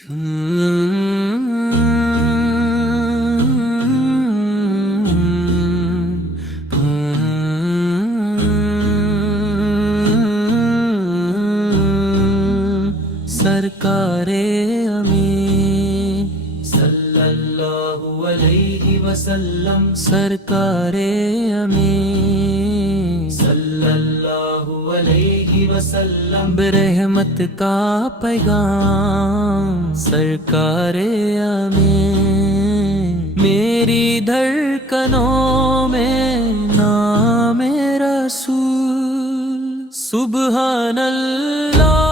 سرکارِ امین صلی اللہ علیہ وسلم، سرکارِ امین صلی اللہ علیہ وسلم، برحمت کا پیغام سرکارِ امین، میری دھڑکنوں میں نام رسول، سبحان اللہ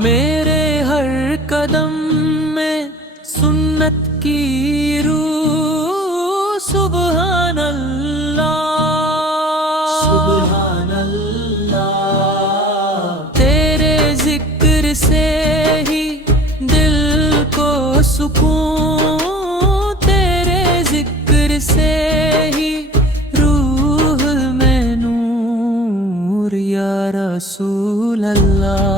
میرے ہر قدم میں سنت کی روح، سبحان اللہ سبحان اللہ، تیرے ذکر سے ہی دل کو سکون، تیرے ذکر سے ہی روح میں نور، یا رسول اللہ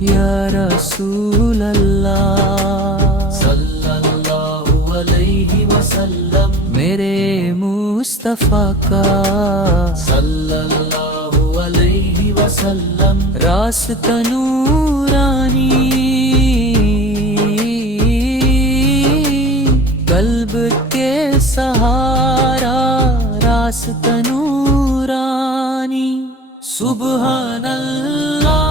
یا رسول اللہ صلی اللہ علیہ وسلم، میرے مصطفیٰ کا صلی اللہ علیہ وسلم، راستہ نورانی، قلب کے سہارا راستہ نورانی، سبحان اللہ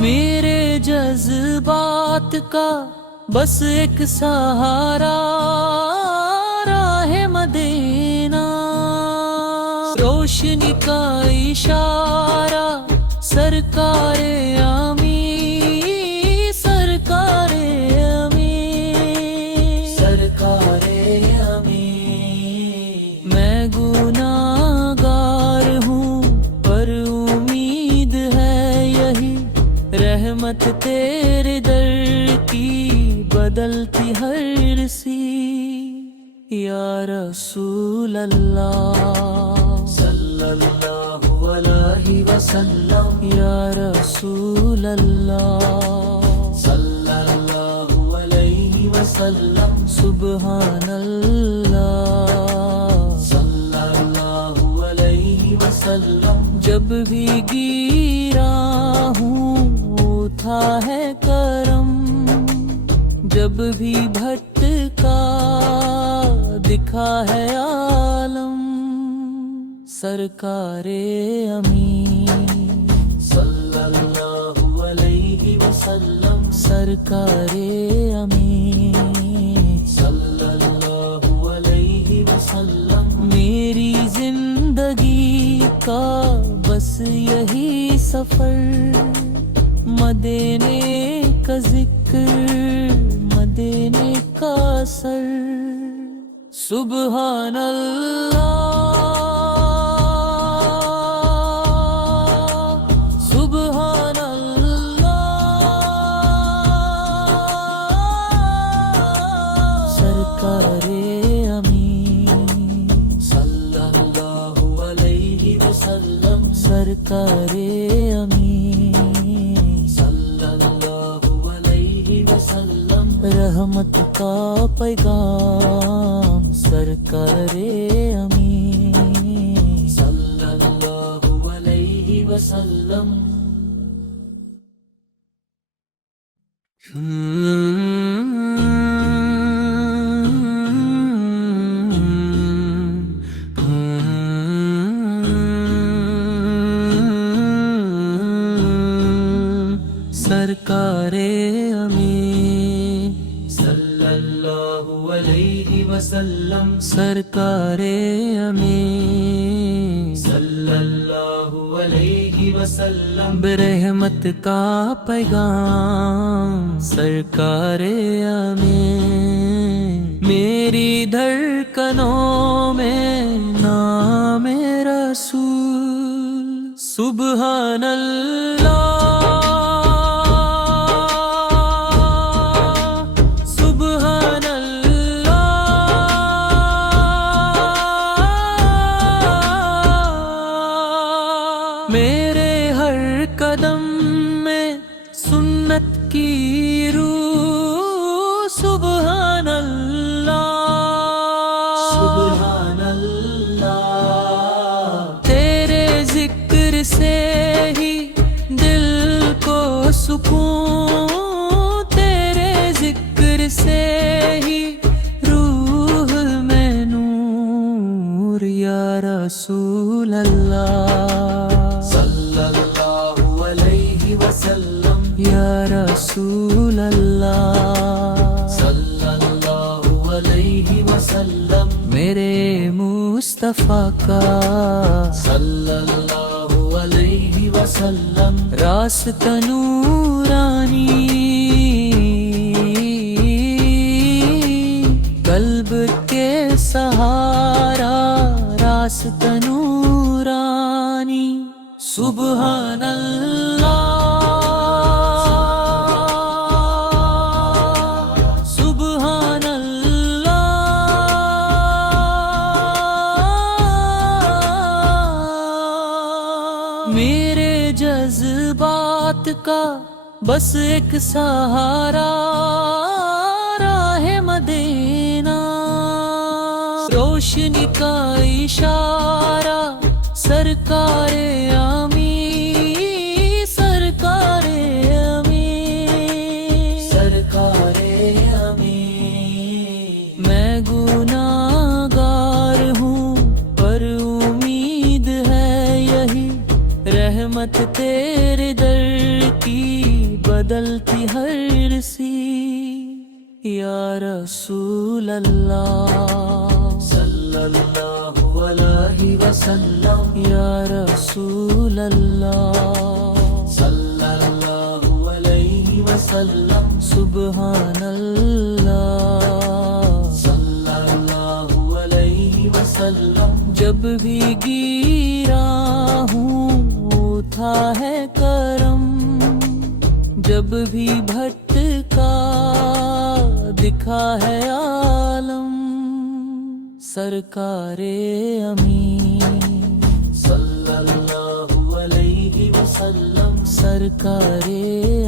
میرے جذبات کا بس ایک سہارا، راہ مدینہ، روشنی کا اشارہ سرکار امین، سرکار امین، سرکار امین، میں گناہگار ہوں پر امید ہے یہی، رحمت تیرے در کی بدلتی ہر سی، یا رسول اللہ صلی اللہ علیہ وسلم، یا رسول اللہ صلی اللہ علیہ وسلم، سبحان اللہ صلی اللہ علیہ وسلم، جب بھی گیرا ہوں تھا ہے کرم، جب بھی بھٹکا دکھا ہے عالم، سرکار امین صلی اللہ علیہ وسلم، سرکار امین صلی اللہ علیہ وسلم، میری زندگی کا بس یہی سفر، مدینے کا ذکر، مدینے کا اثر، سبحان اللہ سبحان اللہ، سرکار امین صلی اللہ علیہ وسلم، سرکار امین رحمت کا پیغام سرکار امین صلی اللہ علیہ وسلم، سرکار امین صلی اللہ علیہ وسلم، سرکار امین صلی اللہ علیہ وسلم، برحمت کا پیغام سرکار امین دھڑکنوں میں نام رسول سبحان اللہ سبحان اللہ میرے ہر قدم میں سنت کی روح سبحان اللہ سبحان اللہ تیرے ذکر سے ہی دل کو سکون تیرے ذکر سے ہی روح میں نور یا رسول اللہ صلی اللہ علیہ وسلم یا رسول اللہ صلی اللہ علیہ وسلم میرے مصطفیٰ کا صلی اللہ علیہ وسلم راستہ نورانی قلب کے سہارا راستہ نورانی سبحان اللہ سبحان اللہ میرے جذبات کا بس ایک سہارا راہ مدینہ روشنی کا اشارہ سرکار امی سرکار امی سرکار امی میں گناہگار ہوں پر امید ہے یہی رحمت تیرے در کی بدلتی ہر سی یا رسول اللہ صلی اللہ علیہ وسلم یا رسول اللہ صلی اللہ علیہ وسلم سبحان اللہ صلی اللہ علیہ وسلم جب بھی گیرا ہوں اٹھا ہے کرم جب بھی بھٹکا دکھا ہے عالم سرکار امین صلی اللہ علیہ وسلم سرکار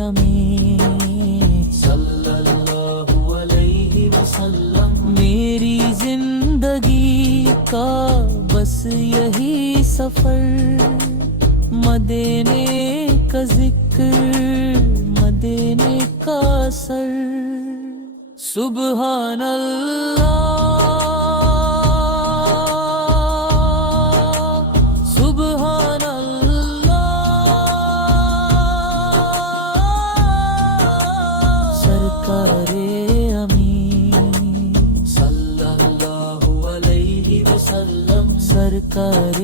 امین صلی اللہ علیہ وسلم میری زندگی کا بس یہی سفر مدینے کا ذکر مدینے کا سر سبحان اللہ سبحان اللہ سرکار امین صلی اللہ علیہ وسلم سرکار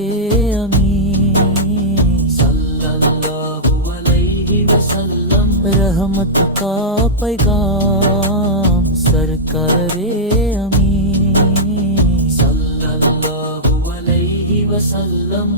امین صلی اللہ علیہ وسلم رحمت کا پیغام سرکار امین صلی اللہ علیہ وسلم